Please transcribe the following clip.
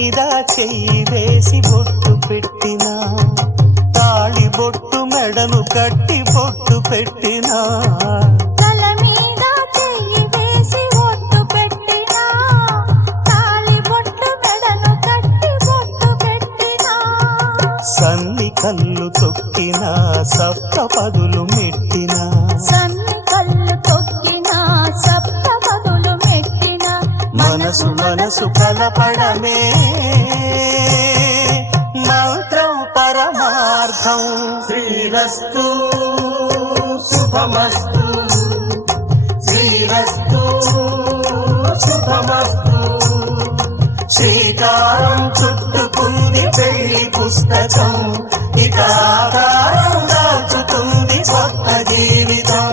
మీద చెయ్యి వేసి బొట్టు పెట్టినా, తాళి బొట్టు మెడను కట్టి బొట్టు పెట్టినా, తల మీద చెయ్యి వేసి బొట్టు పెట్టినా, తాళి బొట్టు మెడను కట్టి బొట్టు పెట్టినా, సన్ని కళ్ళు తొక్కినా సప్త పదులు మెట్టినా, సన్ని కళ్ళు తొక్కినా సప్త పదులు మెట్టినా, మనసు మనసు కలపడమే మంత్రం పరమార్థం. శ్రీరస్తు శుభమస్తు, శ్రీరస్తు శుభమస్తు. శ్రీకారం చుట్టుకుంది పెళ్లి పుస్తకం, ఇక ఆకారం దాచుతుంది కొత్త జీవితం.